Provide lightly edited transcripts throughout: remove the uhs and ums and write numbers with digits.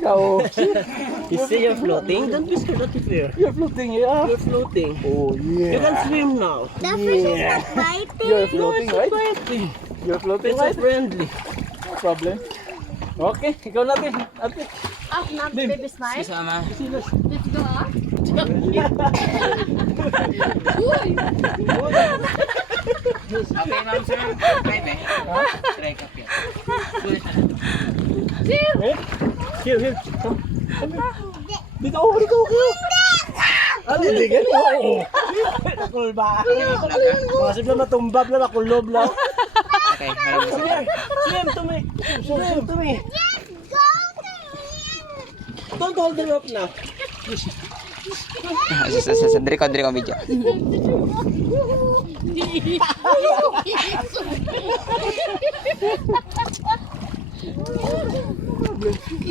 ikaw. You see you're floating? Don't be scared of the fear. You're floating, yeah. You're floating. Oh, yeah. You can swim now. The fish is not biting. You're floating, No, right? it's biting. You're floating, It's right? friendly. No problem. Okay, ikaw natin. Ate. Ah, not baby smile. Sama. Let's go ah. Okay, ma'am, sir. Try, be. Try ka, Pia. Here. Come. Dito ako, dito ako. Ano, hindi ganyan. Oo. Nakul ba? Masip na matumbab na, nakulob lang. Okay, harap mo sa Swim to me. Swim to me. Don't hold the rope now. Diri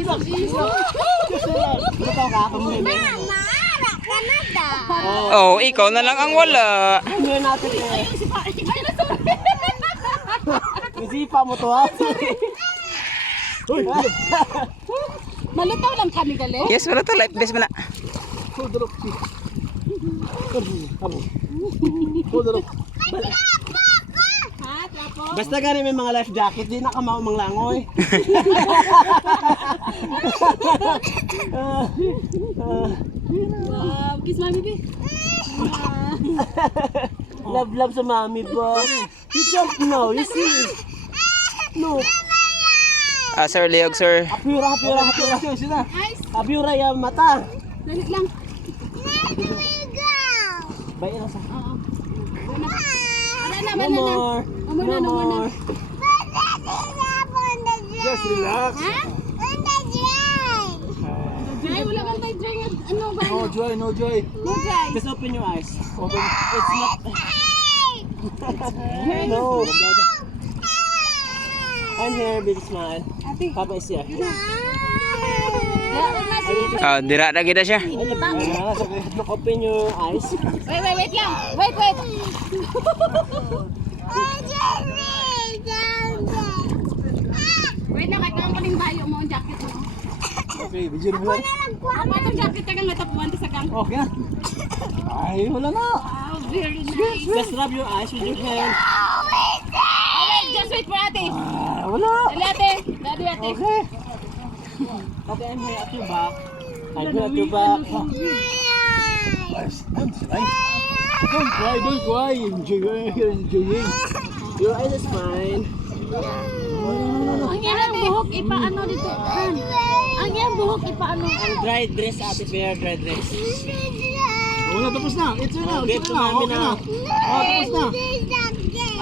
ko video. Mara, Canada. Oh, ikaw na lang ang wala. Ano natin eh. Isipa mo to ha. Uy. Malutaw lang kami gali. Yes, wala to. Life best mo na. Hold the rope. Hold the rope. Ha, tapo. Basta gani may mga life jacket, di na kamao manglangoy. Wow, kiss mami bi. Love sa mami ba? You jump now, you see? Look, Sir Leog, sir. hapyura. Sina. Nice. Hapyura yung mata. Dali lang. Bayan na sa. Oo. Wala na, No wala na. more. No more. Just relax. Ha? Ay, wala kang may drink. Ano ba? No joy, no joy. No guys. Just open your eyes. Open. It's not. No. I'm here, big smile. Ate. Papa is here. Oh, dira na kita siya. Open your eyes. Wait lang. Wait. Wait lang, kaya kang paling bayo mo ang jacket mo. Okay, video mo lang. Ako itong jacket ka kang natapuan sa gang. Okay na. Ay, wala na. Wow, very nice. Just rub your eyes with your hand. Oh, wait, just wait for ate. Wala. Dali ate. Dali ate. Okay. Ate, I'm here at your back. I'm here at your back. Don't cry. Enjoying. Your eyes is fine. Ang yan buhok ipaano dito. Ang yan buhok ipaano. Ang dry dress, Ate Bear, dry dress. Wala, tapos na. It's na. Give to mami na. Tapos na.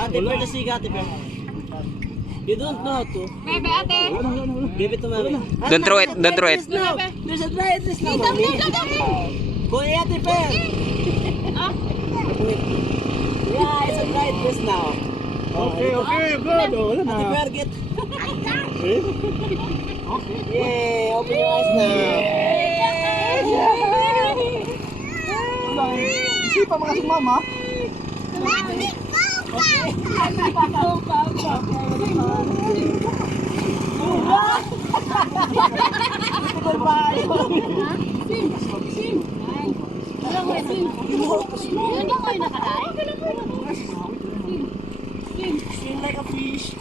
Ate Bear, nasiga, Ate Bear. You don't know how to. Bebe ate. Give it to mami. Don't throw it. No, there's a dry dress now, mami. Go ahead, Ate Bear. Yeah, it's a dry dress now. Okay, good. Wala na. Ate Bear, get. Yay, open your eyes now. Isipan mga si mama. Swim like a fish.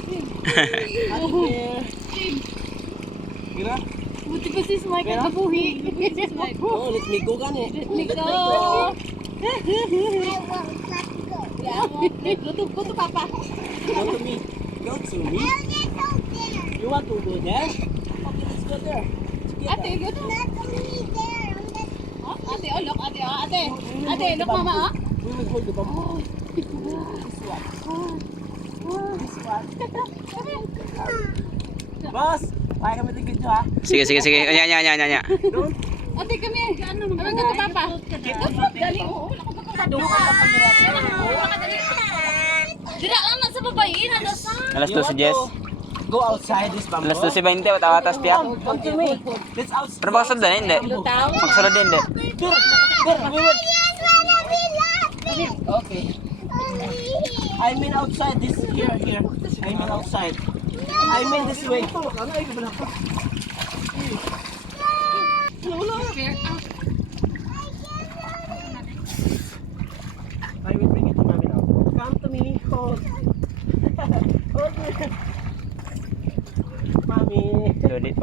Ate Bear. Gira. Buti pa sis Mike ang kabuhi. Oh, let me go gani. Nico. Go to papa. Go to me. Go to me. You want to go there? Okay, let's go there. Ate, go to. Ate, oh look, ate, look mama ah. We will hold the bamboo. Boss, kaya kami tigil nyo ha. Sige. Anya. Ate kami, ano naman go to papa. Dali, oo, wala ko Dira lang na sa babayin, ano sa? Alas 2 si Jess. Go outside this bamboo. Alas 2:20 watawatas piyak. Come to me. Let's outside. Pero baka sundan hindi. Lutaw? Magsunod din hindi. Okay. I mean outside this here. I mean outside. I mean this way.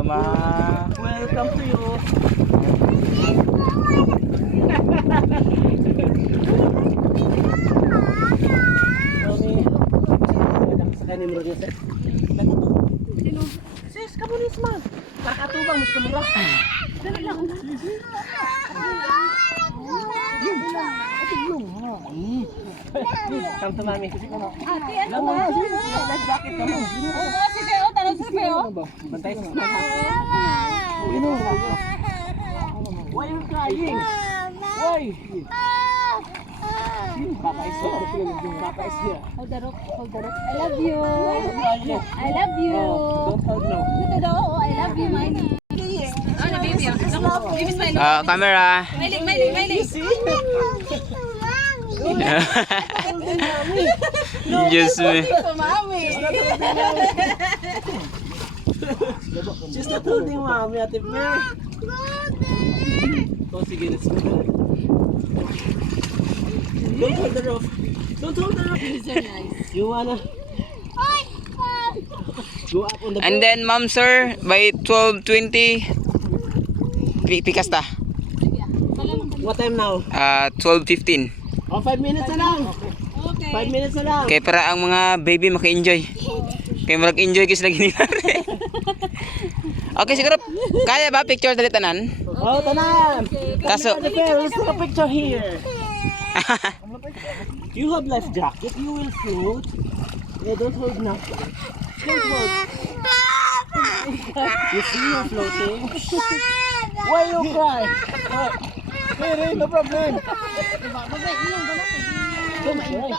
Welcome to you. Mami. Sa kanin mo rin, sir. Sis, kamulis ma. Pakatubang, mas kamura. Dali lang. Come to mami. Ate, ano ba? Life jacket ka mo. Oo, si Beo. Tanong si Beo. Bantay sa mama. Why you crying? Why? Papa is here. Papa is here. Hold the rope. Hold the rope. I love you. I love you. Don't hold no. Dito daw. Oh, I love you, Miley. Ano, baby? Baby smile. Camera. Miley. Yes, me. Mami. She's not holding mommy, Ate Mer. Oh, sige, let's go. Don't hold the rope. Don't hold the rope. So nice. You wanna go up on the And then, ma'am, sir, by 12:20, Pikasta. What time now? 12:15. Oh, 5 minutes na lang. Okay. 5 minutes na lang. Kaya para ang mga baby maka-enjoy. Kaya mag-enjoy kasi lagi nila. Okay, siguro, kaya ba picture dali tanan? Oh, tanan. Kaso, Ate Mer, let's take a picture here. You have life jacket. You will float. Yeah, don't hold now. Don't hold. You see you're floating. Why you cry? Hey, no problem. Don't cry.